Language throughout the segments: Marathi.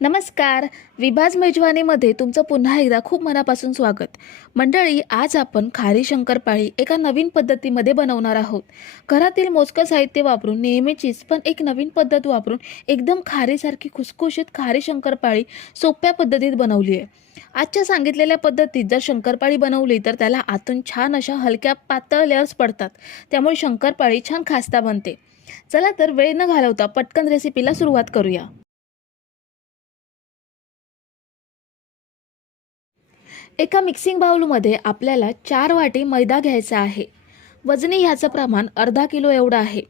नमस्कार. विभाज मेजवानीमध्ये तुमचं पुन्हा एकदा खूप मनापासून स्वागत. मंडळी आज आपण खारी शंकरपाळी एका नवीन पद्धतीमध्ये बनवणार आहोत. घरातील मोजकं साहित्य वापरून नेहमीचीच पण एक नवीन पद्धत वापरून एकदम खारीसारखी खुसखुशीत खारी शंकरपाळी सोप्या पद्धतीत बनवली आहे. आजच्या सांगितलेल्या पद्धतीत जर शंकरपाळी बनवली तर त्याला आतून छान अशा हलक्या पातळ लेअर्स पडतात. त्यामुळे शंकरपाळी छान खास्ता बनते. चला तर वेळ न घालवता पटकन रेसिपीला सुरुवात करूया. एका मिक्सिंग बाउलमध्ये आपल्याला चार वाटी मैदा घ्यायचा आहे. वजनी ह्याचं प्रमाण अर्धा किलो एवढं आहे.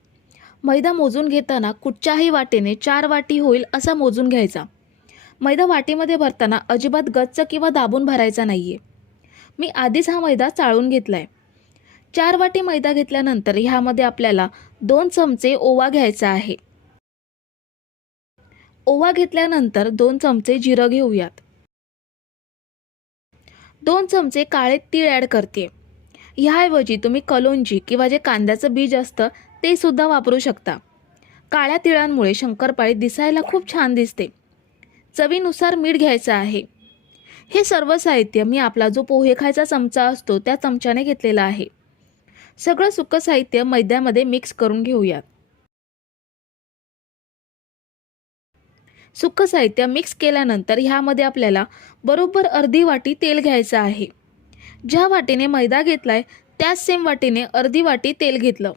मैदा मोजून घेताना कुठच्याही वाटेने चार वाटी होईल असा मोजून घ्यायचा. मैदा वाटीमध्ये भरताना अजिबात गच्च किंवा दाबून भरायचा नाही आहे मी आधीच हा मैदा चाळून घेतला आहे चार वाटी मैदा घेतल्यानंतर ह्यामध्ये आपल्याला दोन चमचे ओवा घ्यायचा आहे. ओवा घेतल्यानंतर दोन चमचे जिरं घेऊयात. दोन चमचे काळे तीळ ॲड करते. ह्याऐवजी तुम्ही कलोंजी किंवा जे कांद्याचं बीज असतं ते सुद्धा वापरू शकता. काळ्या तिळांमुळे शंकरपाळी दिसायला खूप छान दिसते. चवीनुसार मीठ घ्यायचं आहे. हे सर्व साहित्य मी आपला जो पोहे खायचा चमचा असतो त्या चमच्याने घेतलेला आहे. सगळं सुकं साहित्य मैद्यामध्ये मिक्स करून घेऊयात. सुख साहित्य मिक्स केल्यानंतर ह्यामध्ये आपल्याला बरोबर अर्धी वाटी तेल घ्यायचं आहे. ज्या वाटीने मैदा घेतलाय त्याच सेम वाटीने अर्धी वाटी तेल घेतलं.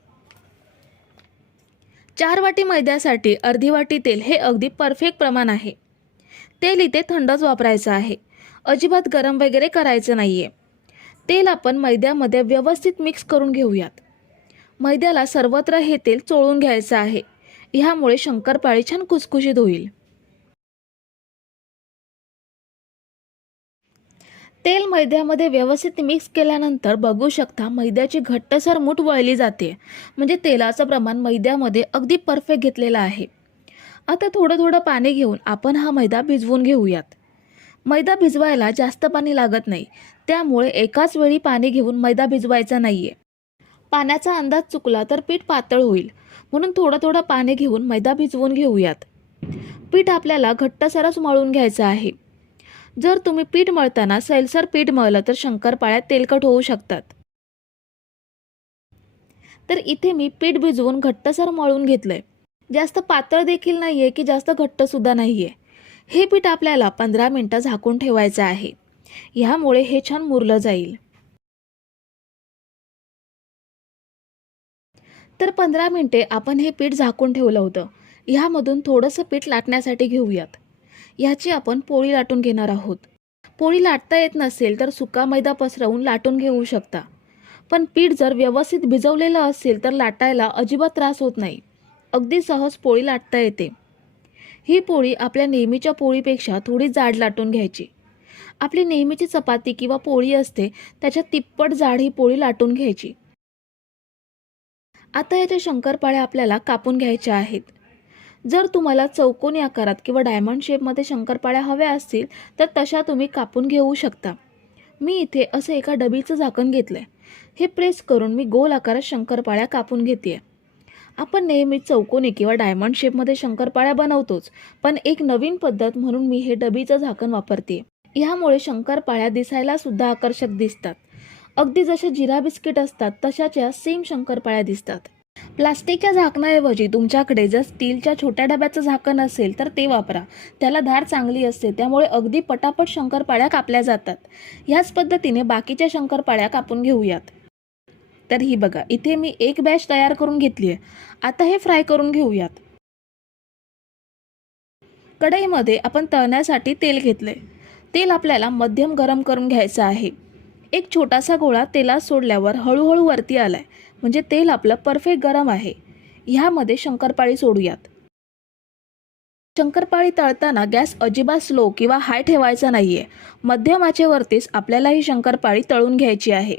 चार वाटी मैद्यासाठी अर्धी वाटी तेल हे अगदी परफेक्ट प्रमाण आहे. तेल इथे थंडच वापरायचं आहे. अजिबात गरम वगैरे करायचं नाही आहे तेल आपण मैद्यामध्ये व्यवस्थित मिक्स करून घेऊयात. मैद्याला सर्वत्र हे तेल चोळून घ्यायचं आहे. ह्यामुळे शंकरपाळी छान कुसकुशीत होईल. तेल मैद्यामध्ये व्यवस्थित मिक्स केल्यानंतर बघू शकता मैद्याची घट्टसर मूठ वळली जाते. म्हणजे तेलाचं प्रमाण मैद्यामध्ये अगदी परफेक्ट घेतलेलं आहे. आता थोडं थोडं पाणी घेऊन आपण हा मैदा भिजवून घेऊयात. मैदा भिजवायला जास्त पाणी लागत नाही. त्यामुळे एकाच वेळी पाणी घेऊन मैदा भिजवायचा नाही आहे पाण्याचा अंदाज चुकला तर पीठ पातळ होईल. म्हणून थोडं थोडं पाणी घेऊन मैदा भिजवून घेऊयात. पीठ आपल्याला घट्टसरच मळून घ्यायचं आहे. जर तुम्ही पीठ मळताना सैलसर पीठ मळलं तर शंकरपाळ्या तेलकट होऊ शकतात. तर इथे मी पीठ भिजवून घट्टसर मळून घेतलंय. जास्त पातळ देखील नाहीये की जास्त घट्ट सुद्धा नाहीये. हे पीठ आपल्याला पंधरा मिनटं झाकून ठेवायचं आहे. ह्यामुळे हे छान मुरलं जाईल. तर पंधरा मिनटे आपण हे पीठ झाकून ठेवलं होतं. ह्यामधून थोडंसं पीठ लाटण्यासाठी घेऊयात. ह्याची आपण पोळी लाटून घेणार आहोत. पोळी लाटता येत नसेल तर सुका मैदा पसरवून लाटून घेऊ शकता. पण पीठ जर व्यवस्थित भिजवलेलं असेल तर लाटायला अजिबात त्रास होत नाही. अगदी सहज पोळी लाटता येते. ही पोळी आपल्या नेहमीच्या पोळीपेक्षा थोडी जाड लाटून घ्यायची. आपली नेहमीची चपाती किंवा पोळी असते त्याच्या तिप्पट जाड ही पोळी लाटून घ्यायची. आता याच्या शंकरपाळ्या आपल्याला कापून घ्यायच्या आहेत. जर तुम्हाला चौकोनी आकारात किंवा डायमंड शेपमध्ये शंकरपाळ्या हव्या असतील तर तशा तुम्ही कापून घेऊ शकता. मी इथे असं एका डबीचं झाकण घेतलंय. हे प्रेस करून मी गोल आकारात शंकरपाळ्या कापून घेते आपण नेहमी चौकोनी किंवा डायमंड शेपमध्ये शंकरपाळ्या बनवतोच पण एक नवीन पद्धत म्हणून मी हे डबीचं झाकण वापरते. ह्यामुळे शंकरपाळ्या दिसायला सुद्धा आकर्षक दिसतात. अगदी जशा जिरा बिस्किट असतात तशाच्या सेम शंकरपाळ्या दिसतात. प्लास्टिकच्या झाकणाऐवजी तुमच्याकडे जर स्टीलच्या छोट्या डब्याचं झाकण असेल तर ते वापरा. त्याला धार चांगली असते त्यामुळे अगदी पटापट शंकरपाळ्या कापल्या जातात. ह्याच पद्धतीने बाकीच्या शंकरपाळ्या कापून घेऊयात. तर ही बघा इथे मी एक बॅच तयार करून घेतली आहे आता हे फ्राय करून घेऊयात. कढईमध्ये आपण तळण्यासाठी तेल घेतले तेल आपल्याला मध्यम गरम करून घ्यायचं आहे. एक छोटासा गोळा तेलात सोडल्यावर हळूहळू वरती आलाय. म्हणजे तेल आपलं परफेक्ट गरम आहे. ह्यामध्ये शंकरपाळी सोडूयात. शंकरपाळी तळताना गॅस अजिबात स्लो किंवा हाय ठेवायचा नाही मध्यम आचेवरतीच आपल्याला ही शंकरपाळी तळून घ्यायची आहे.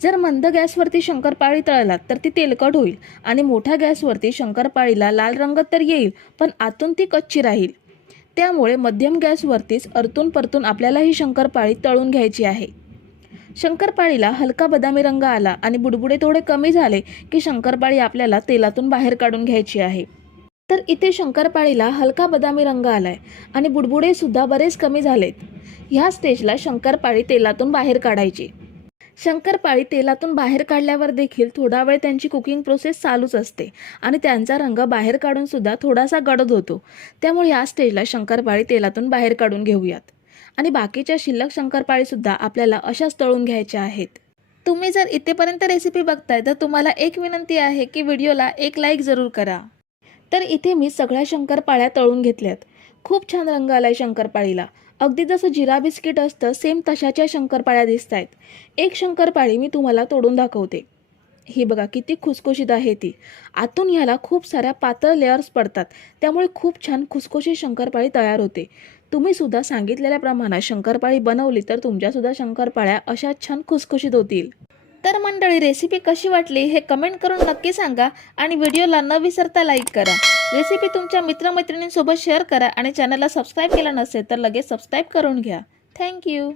जर मंद गॅसवरती शंकरपाळी तळलात तर ती तेलकट होईल आणि मोठ्या गॅसवरती शंकरपाळीला लाल रंग तर येईल पण आतून ती कच्ची राहील. त्यामुळे मध्यम गॅसवरतीच अर्तून परतून आपल्याला ही शंकरपाळी तळून घ्यायची आहे. शंकरपाळीला हलका बदामी रंग आला आणि बुडबुडे थोडे कमी झाले की शंकरपाळी आपल्याला तेलातून बाहेर काढून घ्यायची आहे. तर इथे शंकरपाळीला हलका बदामी रंग आलाय आणि बुडबुडे सुद्धा बरेच कमी झालेत. ह्या स्टेजला शंकरपाळी तेलातून बाहेर काढायची. शंकरपाळी तेलातून बाहेर काढल्यावर देखील थोडा वेळ त्यांची कुकिंग प्रोसेस चालूच असते आणि त्यांचा रंग बाहेर काढून सुद्धा थोडासा गडद होतो. त्यामुळे या स्टेजला शंकरपाळी तेलातून बाहेर काढून घेऊयात. आणि बाकीच्या शिल्लक शंकरपाळीसुद्धा आपल्याला अशाच तळून घ्यायच्या आहेत. तुम्ही जर इथेपर्यंत रेसिपी बघताय तर तुम्हाला एक विनंती आहे की व्हिडिओला एक लाईक जरूर करा. तर इथे मी सगळ्या शंकरपाळ्या तळून घेतल्यात. खूप छान रंग आला आहे शंकरपाळीला. अगदी जसं जिरा बिस्किट असतं सेम तशाच्या शंकरपाळ्या दिसत आहेत एक शंकरपाळी मी तुम्हाला तोडून दाखवते. ही बघा किती खुसखुशीत आहे ती. आतून ह्याला खूप साऱ्या पातळ लेअर्स पडतात. त्यामुळे खूप छान खुसखुशीत शंकरपाळी तयार होते. तुम्ही सुद्धा सांगितलेल्या प्रमाणात शंकरपाळी बनवली तर तुमच्यासुद्धा शंकरपाळ्या अशा छान खुसखुशीत होतील. तर मंडळी रेसिपी कशी वाटली हे कमेंट करून नक्की सांगा आणि व्हिडिओला न विसरता लाईक करा. रेसिपी तुमच्या मित्रमैत्रिणींसोबत शेअर करा आणि चॅनलला सबस्क्राईब केलं नसेल तर लगेच सबस्क्राईब करून घ्या. थँक्यू